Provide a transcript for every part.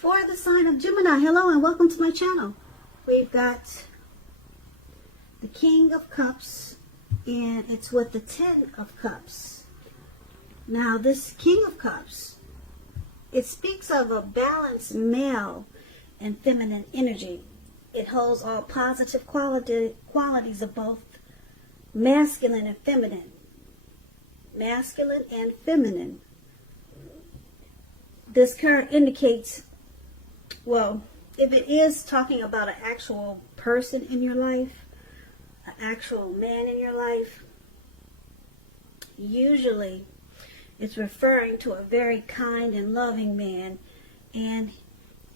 For the sign of Gemini, hello and welcome to my channel. We've got the King of Cups and it's with the Ten of Cups. Now this King of Cups, it speaks of a balanced male and feminine energy. It holds all positive qualities of both masculine and feminine. Masculine and feminine. This card indicates, well, if it is talking about an actual person in your life, an actual man in your life, usually it's referring to a very kind and loving man, and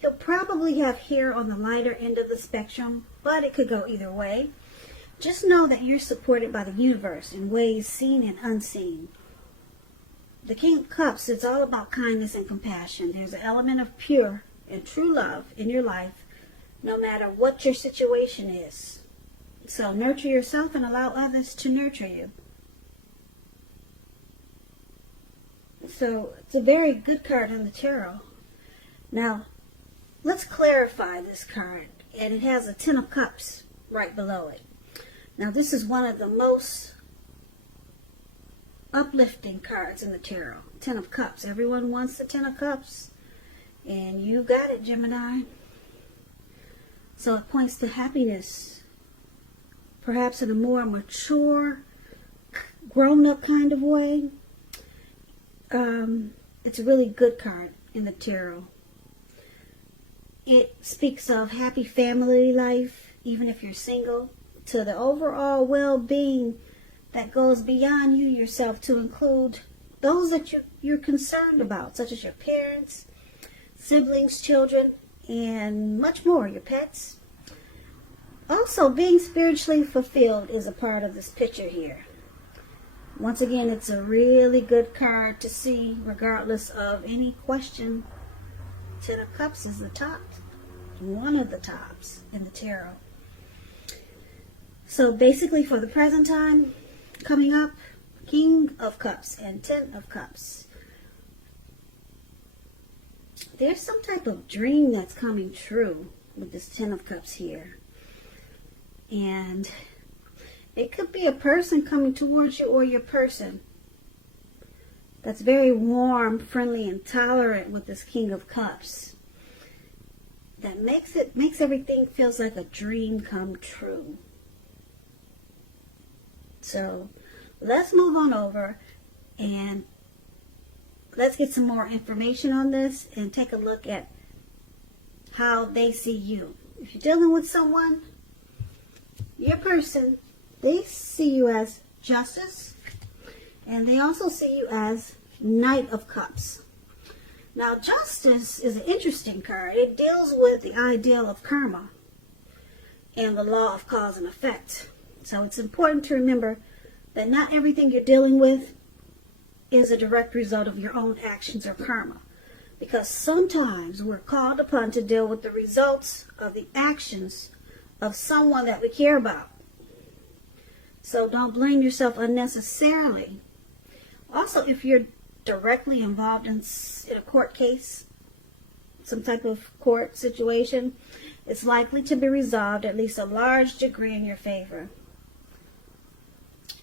he'll probably have hair on the lighter end of the spectrum, but it could go either way. Just know that you're supported by the universe in ways seen and unseen. The King of Cups is all about kindness and compassion. There's an element of pure and true love in your life, no matter what your situation is. So nurture yourself and allow others to nurture you. So it's a very good card in the tarot. Now, let's clarify this card. And it has a Ten of Cups right below it. Now, this is one of the most uplifting cards in the tarot. Ten of Cups. Everyone wants the Ten of Cups. And you got it, Gemini. So it points to happiness. Perhaps in a more mature, grown-up kind of way. It's a really good card in the tarot. It speaks of happy family life, even if you're single, to the overall well-being that goes beyond you yourself to include those that you're concerned about, such as your parents, siblings, children, and much more, your pets. Also, being spiritually fulfilled is a part of this picture here. Once again, it's a really good card to see regardless of any question. Ten of Cups is the top, one of the tops in the tarot. So basically for the present time, coming up, King of Cups and Ten of Cups. There's some type of dream that's coming true with this Ten of Cups here. And it could be a person coming towards you or your person that's very warm, friendly, and tolerant with this King of Cups. That makes everything feels like a dream come true. So let's move on over and let's get some more information on this and take a look at how they see you. If you're dealing with someone, your person, they see you as Justice, and they also see you as Knight of Cups. Now, Justice is an interesting card. It deals with the ideal of karma and the law of cause and effect. So it's important to remember that not everything you're dealing with is a direct result of your own actions or karma. Because sometimes we're called upon to deal with the results of the actions of someone that we care about. So don't blame yourself unnecessarily. Also, if you're directly involved in a court case, some type of court situation, it's likely to be resolved at least a large degree in your favor.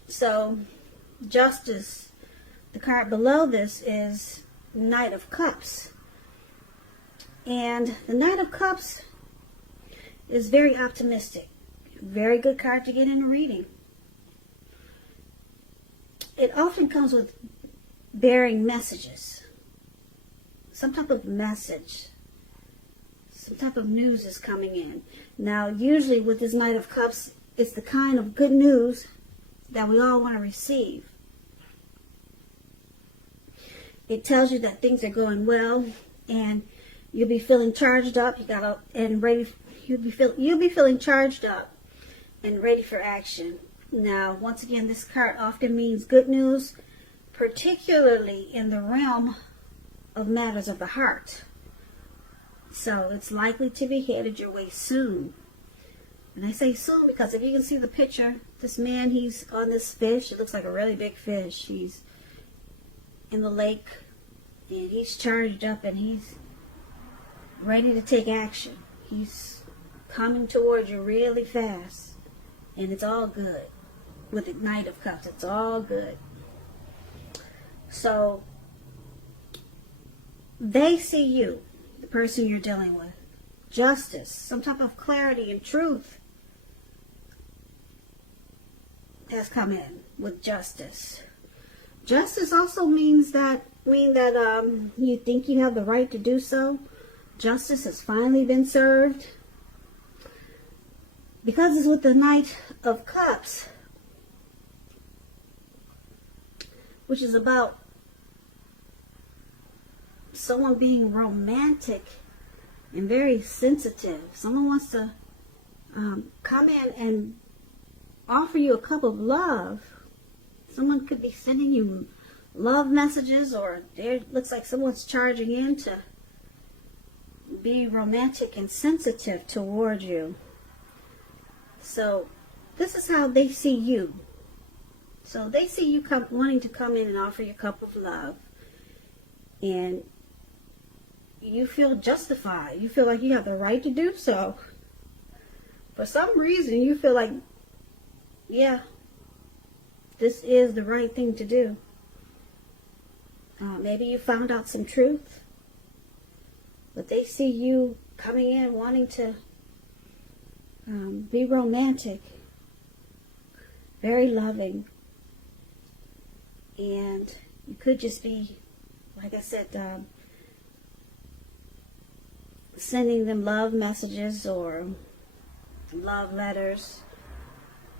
So, Justice, the card below this is Knight of Cups. And the Knight of Cups is very optimistic. Very good card to get in a reading. It often comes with bearing messages. Some type of message. Some type of news is coming in. Now, usually with this Knight of Cups, it's the kind of good news that we all want to receive. It tells you that things are going well and you'll be feeling charged up. You'll be feeling charged up and ready for action. Now, once again, this card often means good news, particularly in the realm of matters of the heart. So it's likely to be headed your way soon. And I say soon because if you can see the picture, this man, he's on this fish. It looks like a really big fish. He's in the lake and he's charged up and he's ready to take action. He's coming towards you really fast. And it's all good. With the Knight of Cups, it's all good. So, they see you, the person you're dealing with. Justice, some type of clarity and truth has come in with justice. Justice also means that you think you have the right to do so. Justice has finally been served. Because it's with the Knight of Cups, which is about someone being romantic and very sensitive. Someone wants to come in and offer you a cup of love. Someone could be sending you love messages, or it looks like someone's charging in to be romantic and sensitive toward you. So this is how they see you. So they see you wanting to come in and offer you a cup of love. And you feel justified. You feel like you have the right to do so. For some reason, you feel like, yeah, this is the right thing to do. Maybe you found out some truth. But they see you coming in wanting to be romantic, very loving, and you could just be, like I said, sending them love messages or love letters,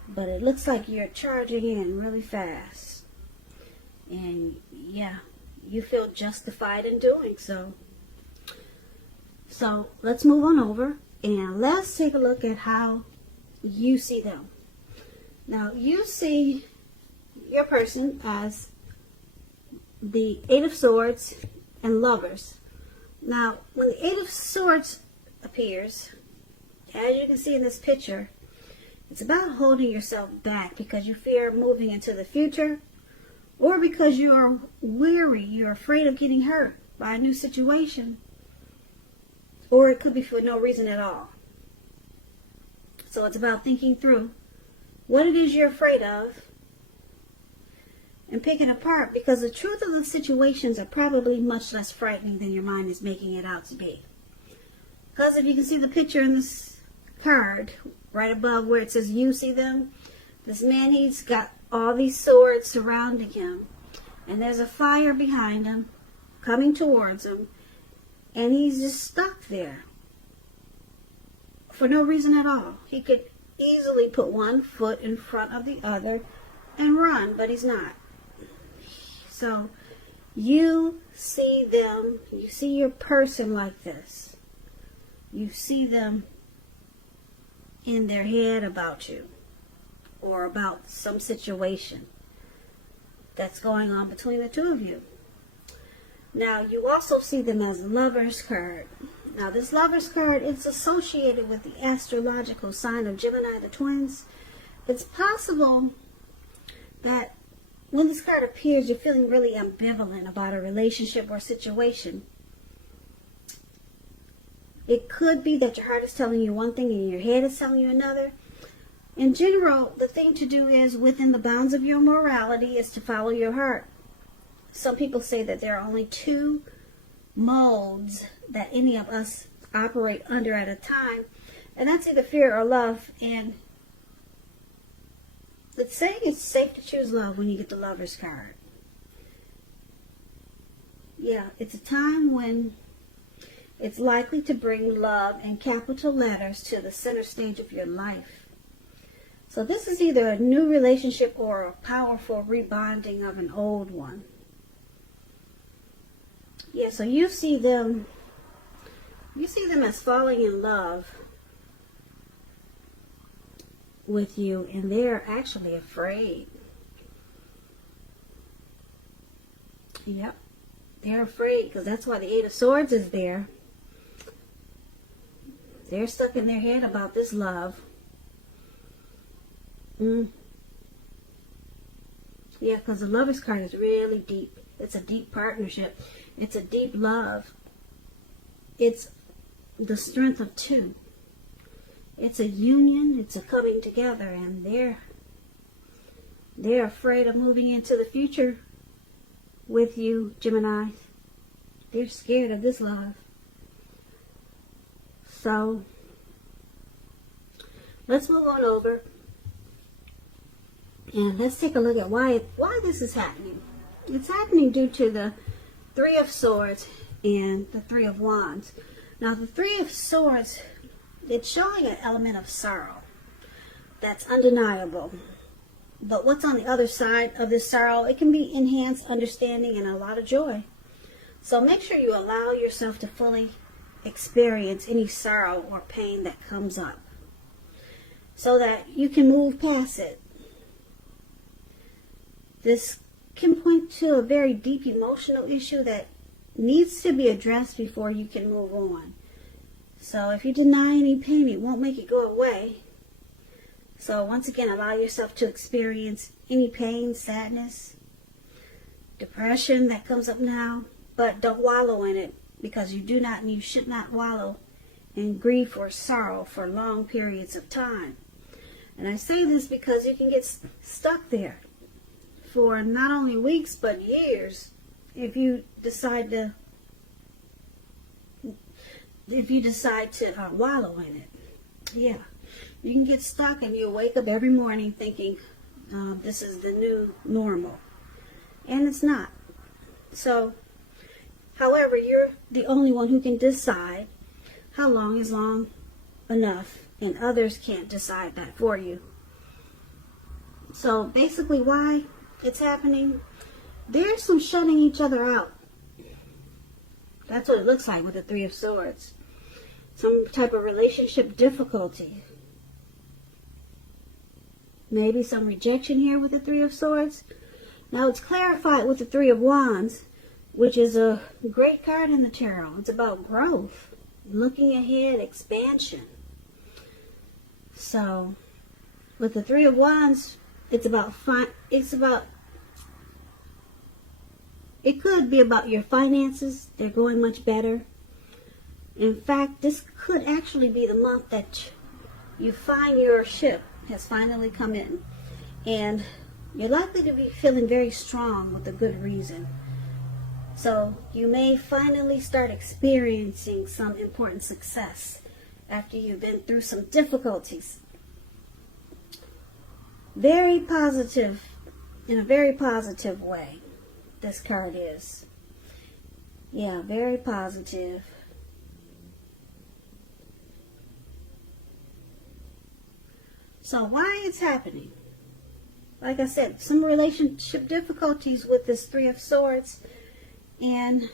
but it looks like you're charging in really fast, and yeah, you feel justified in doing so. So let's move on over. And let's take a look at how you see them. Now, you see your person as the Eight of Swords and Lovers. Now, when the Eight of Swords appears, as you can see in this picture, it's about holding yourself back because you fear moving into the future, or because you are weary, you're afraid of getting hurt by a new situation. Or it could be for no reason at all. So it's about thinking through what it is you're afraid of and picking apart, because the truth of the situations are probably much less frightening than your mind is making it out to be. Because if you can see the picture in this card, right above where it says you see them, this man, he's got all these swords surrounding him. And there's a fire behind him, coming towards him. And he's just stuck there for no reason at all. He could easily put one foot in front of the other and run, but he's not. So you see them, you see your person like this. You see them in their head about you or about some situation that's going on between the two of you. Now, you also see them as Lover's card. Now, this Lover's card is associated with the astrological sign of Gemini, the twins. It's possible that when this card appears, you're feeling really ambivalent about a relationship or situation. It could be that your heart is telling you one thing and your head is telling you another. In general, the thing to do is, within the bounds of your morality, is to follow your heart. Some people say that there are only two modes that any of us operate under at a time, and that's either fear or love. And it's saying it's safe to choose love when you get the Lover's card. Yeah, it's a time when it's likely to bring love in capital letters to the center stage of your life. So this is either a new relationship or a powerful rebonding of an old one. Yeah, so you see them as falling in love with you, and they're actually afraid. Yep, they're afraid because that's why the Eight of Swords is there. They're stuck in their head about this love. Yeah, because the Lover's card is really deep. It's a deep partnership. It's a deep love. It's the strength of two. It's a union, it's a coming together, and they're afraid of moving into the future with you, Gemini. They're scared of this love. So let's move on over and let's take a look at why this is happening. It's happening due to the Three of Swords and the Three of Wands. Now the Three of Swords, it's showing an element of sorrow that's undeniable. But what's on the other side of this sorrow, it can be enhanced understanding and a lot of joy. So make sure you allow yourself to fully experience any sorrow or pain that comes up so that you can move past it. This can point to a very deep emotional issue that needs to be addressed before you can move on. So if you deny any pain, it won't make it go away. So once again, allow yourself to experience any pain, sadness, depression that comes up now, but don't wallow in it, because you should not wallow in grief or sorrow for long periods of time. And I say this because you can get stuck there for not only weeks but years if you decide to wallow in it. Yeah, you can get stuck and you'll wake up every morning thinking this is the new normal, and it's not. So however, you're the only one who can decide how long is long enough, and others can't decide that for you. So basically why it's happening, there's some shutting each other out. That's what it looks like with the Three of Swords. Some type of relationship difficulty. Maybe some rejection here with the Three of Swords. Now it's clarified with the Three of Wands, which is a great card in the tarot. It's about growth, looking ahead, expansion. So with the Three of Wands, it could be about your finances. They're going much better. In fact, this could actually be the month that you find your ship has finally come in, and you're likely to be feeling very strong with a good reason. So you may finally start experiencing some important success after you've been through some difficulties. Very positive, in a very positive way, this card is. Yeah, very positive. So why it's happening? Like I said, some relationship difficulties with this Three of Swords, and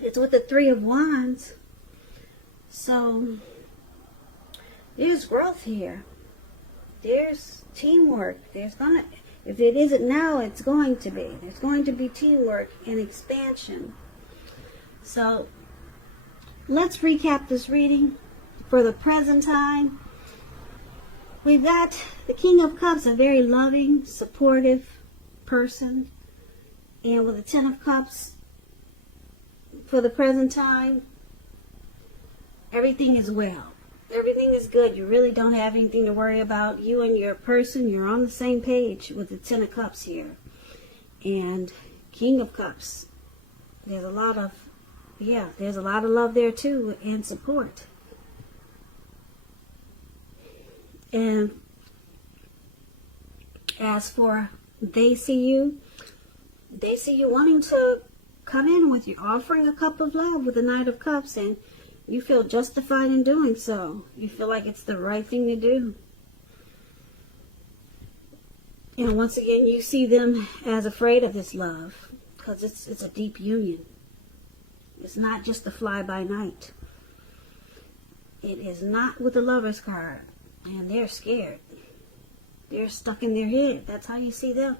it's with the Three of Wands. So there's growth here. There's teamwork. If it isn't now, it's going to be. There's going to be teamwork and expansion. So let's recap this reading for the present time. We've got the King of Cups, a very loving, supportive person. And with the Ten of Cups, for the present time, everything is well. Everything is good. You really don't have anything to worry about. You and your person, you're on the same page with the Ten of Cups here. And King of Cups, there's a lot of love there too, and support. And as for they see you wanting to come in with you, offering a cup of love with the Knight of Cups, and you feel justified in doing so. You feel like it's the right thing to do. And once again, you see them as afraid of this love, because it's a deep union. It's not just a fly-by-night. It is not with the Lover's card. And they're scared. They're stuck in their head. That's how you see them.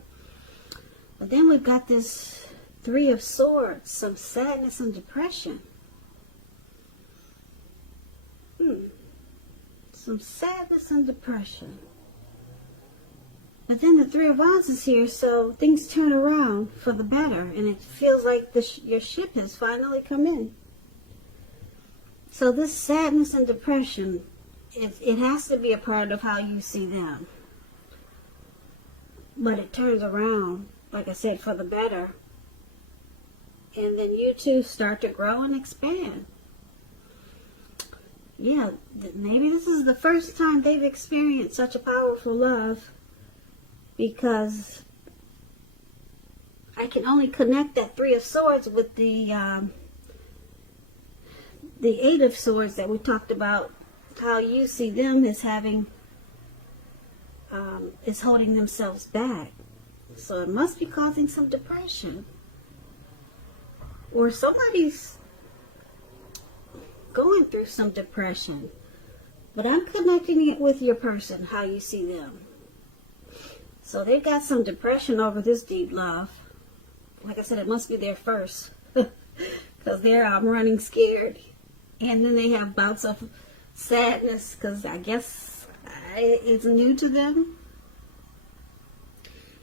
But then we've got this Three of Swords, some sadness and depression. Some sadness and depression. But then the Three of Wands is here, so things turn around for the better, and it feels like your ship has finally come in. So this sadness and depression, it has to be a part of how you see them. But it turns around, like I said, for the better. And then you two start to grow and expand. Yeah, maybe this is the first time they've experienced such a powerful love, because I can only connect that Three of Swords with the Eight of Swords that we talked about, how you see them as having, is holding themselves back. So it must be causing some depression. Or somebody's going through some depression. But I'm connecting it with your person, how you see them. So they've got some depression over this deep love. Like I said, it must be there first. Because they're running scared. And then they have bouts of sadness, because I guess it's new to them.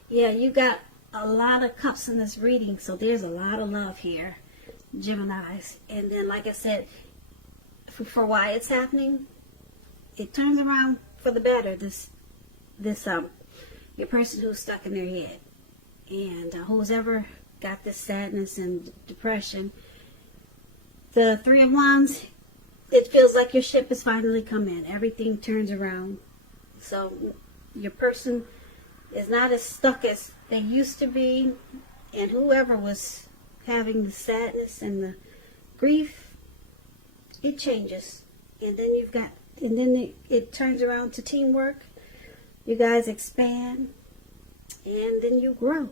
Yeah, you got a lot of cups in this reading, so there's a lot of love here, Geminis. And then, like I said, for why it's happening, it turns around for the better. Your person who's stuck in their head, and who's ever got this sadness and depression, the Three of Wands, it feels like your ship has finally come in. Everything turns around. So your person is not as stuck as they used to be, and whoever was having the sadness and the grief, it changes. And then it turns around to teamwork. You guys expand, and then you grow.